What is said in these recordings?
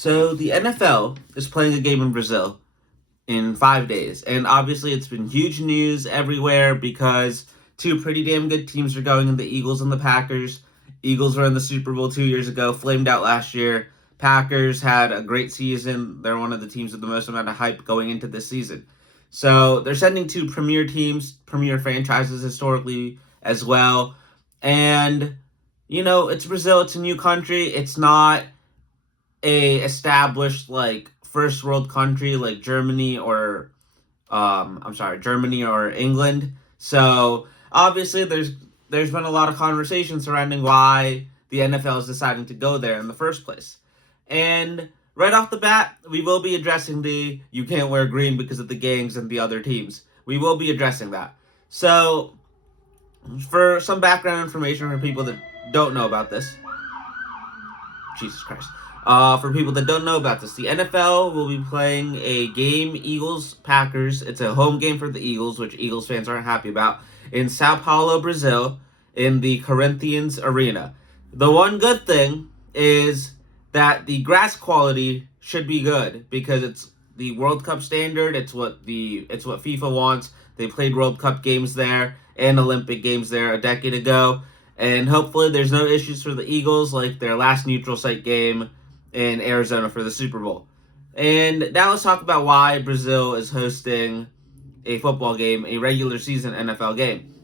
So the NFL is playing a game in Brazil in 5 days, and obviously it's been huge news everywhere because two pretty damn good teams are going in, the Eagles and the Packers. Eagles were in the Super Bowl 2 years ago, flamed out last year. Packers had a great season. They're one of the teams with the most amount of hype going into this season. So they're sending two premier teams, premier franchises historically as well. And, it's Brazil, it's a new country. It's not a established like first world country like Germany or England. So obviously there's been a lot of conversation surrounding why the NFL is deciding to go there in the first place. And right off the bat, we will be addressing the you can't wear green because of the gangs and the other teams. We will be addressing that. So for some background information for people that don't know about this, Jesus Christ. For people that don't know about this, the NFL will be playing a game, Eagles-Packers. It's a home game for the Eagles, which Eagles fans aren't happy about, in Sao Paulo, Brazil, in the Corinthians Arena. The one good thing is that the grass quality should be good because it's the World Cup standard. It's what FIFA wants. They played World Cup games there and Olympic games there a decade ago. And hopefully there's no issues for the Eagles like their last neutral site game in Arizona for the Super Bowl. And now let's talk about why Brazil is hosting a football game, a regular season NFL game.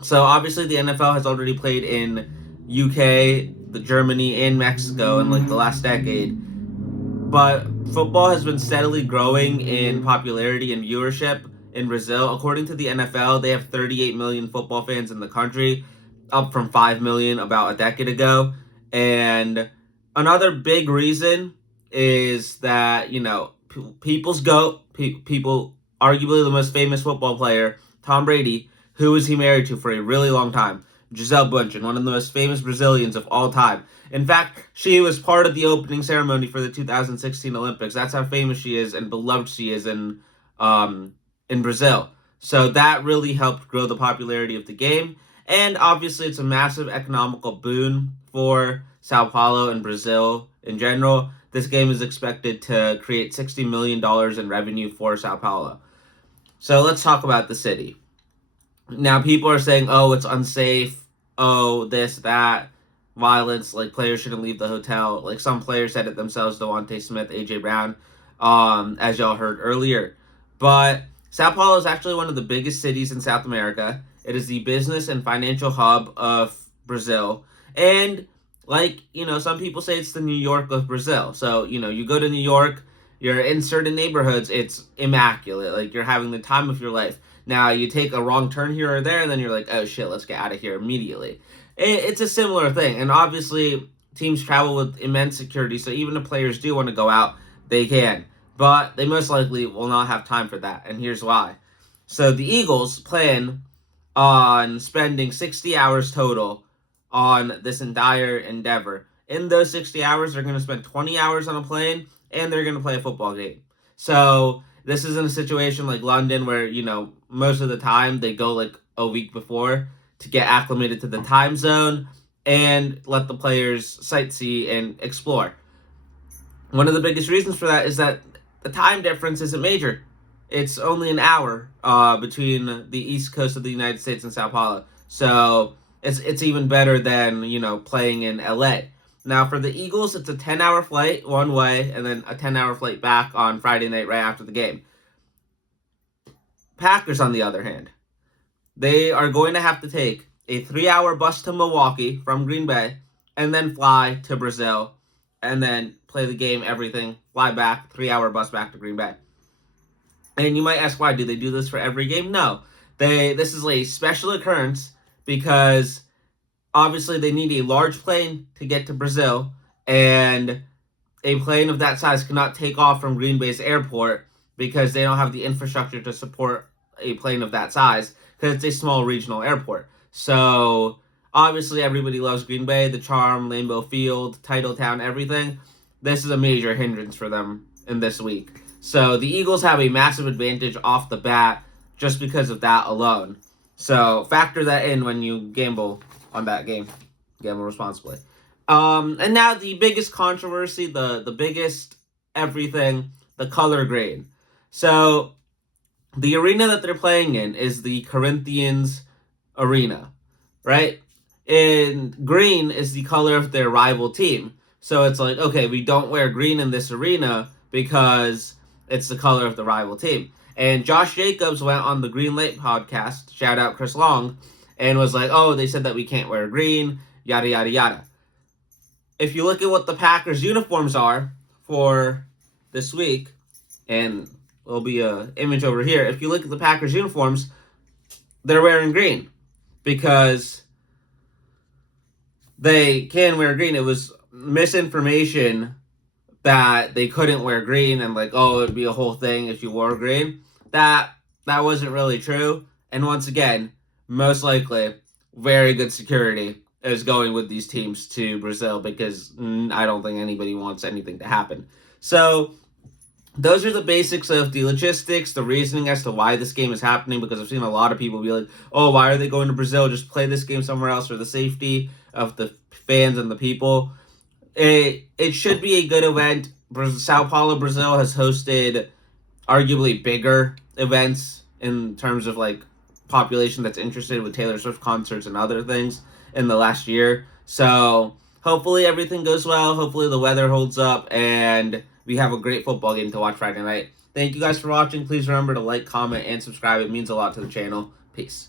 So obviously the NFL has already played in UK, Germany, and Mexico in like the last decade. But football has been steadily growing in popularity and viewership in Brazil. According to the NFL, they have 38 million football fans in the country, up from 5 million about a decade ago. And another big reason is that, people's GOAT, people, arguably the most famous football player, Tom Brady, who was he married to for a really long time? Gisele Bündchen, one of the most famous Brazilians of all time. In fact, she was part of the opening ceremony for the 2016 Olympics. That's how famous she is and beloved she is in Brazil. So that really helped grow the popularity of the game. And obviously, it's a massive economical boon for Sao Paulo and Brazil in general. This game is expected to create $60 million in revenue for Sao Paulo. So let's talk about the city. Now, people are saying, oh, it's unsafe. Oh, this, that, violence. Like, players shouldn't leave the hotel. Like, some players said it themselves, Devontae Smith, A.J. Brown, as y'all heard earlier. But Sao Paulo is actually one of the biggest cities in South America. It is the business and financial hub of Brazil. And, some people say it's the New York of Brazil. So, you go to New York, you're in certain neighborhoods, it's immaculate. Like, you're having the time of your life. Now, you take a wrong turn here or there, and then you're like, oh, shit, let's get out of here immediately. It's a similar thing. And obviously, teams travel with immense security, so even if players do want to go out, they can. But they most likely will not have time for that, and here's why. So the Eagles plan on spending 60 hours total on this entire endeavor. In those 60 hours, they're going to spend 20 hours on a plane, and they're going to play a football game. So this isn't a situation like London where, most of the time they go like a week before to get acclimated to the time zone and let the players sightsee and explore. One of the biggest reasons for that is that the time difference isn't major. It's only an hour between the east coast of the United States and Sao Paulo. So it's even better than, playing in LA. Now, for the Eagles, it's a 10-hour flight one way and then a 10-hour flight back on Friday night right after the game. Packers, on the other hand, they are going to have to take a 3-hour bus to Milwaukee from Green Bay and then fly to Brazil and then play the game, everything, fly back, 3-hour bus back to Green Bay. And you might ask, why? Do they do this for every game? No. This is a special occurrence because obviously they need a large plane to get to Brazil, and a plane of that size cannot take off from Green Bay's airport because they don't have the infrastructure to support a plane of that size because it's a small regional airport. So obviously everybody loves Green Bay, the charm, Lambeau Field, Titletown, everything. This is a major hindrance for them in this week. So the Eagles have a massive advantage off the bat just because of that alone. So factor that in when you gamble on that game. Gamble responsibly. And now the biggest controversy, the biggest everything, the color green. So the arena that they're playing in is the Corinthians arena, right? And green is the color of their rival team. So it's like, okay, we don't wear green in this arena because it's the color of the rival team. And Josh Jacobs went on the Green Light podcast, shout out Chris Long, and was like, oh, they said that we can't wear green, yada, yada, yada. If you look at what the Packers uniforms are for this week, and there'll be an image over here. If you look at the Packers uniforms, they're wearing green because they can wear green. It was misinformation that they couldn't wear green and like, oh, it'd be a whole thing if you wore green. That wasn't really true. And once again, most likely, very good security is going with these teams to Brazil because I don't think anybody wants anything to happen. So those are the basics of the logistics, the reasoning as to why this game is happening, because I've seen a lot of people be like, oh, why are they going to Brazil? Just play this game somewhere else for the safety of the fans and the people. It should be a good event. Sao Paulo, Brazil has hosted arguably bigger events in terms of like population that's interested with Taylor Swift concerts and other things in the last year. So hopefully everything goes well. Hopefully the weather holds up and we have a great football game to watch Friday night. Thank you guys for watching. Please remember to like, comment, and subscribe. It means a lot to the channel. Peace.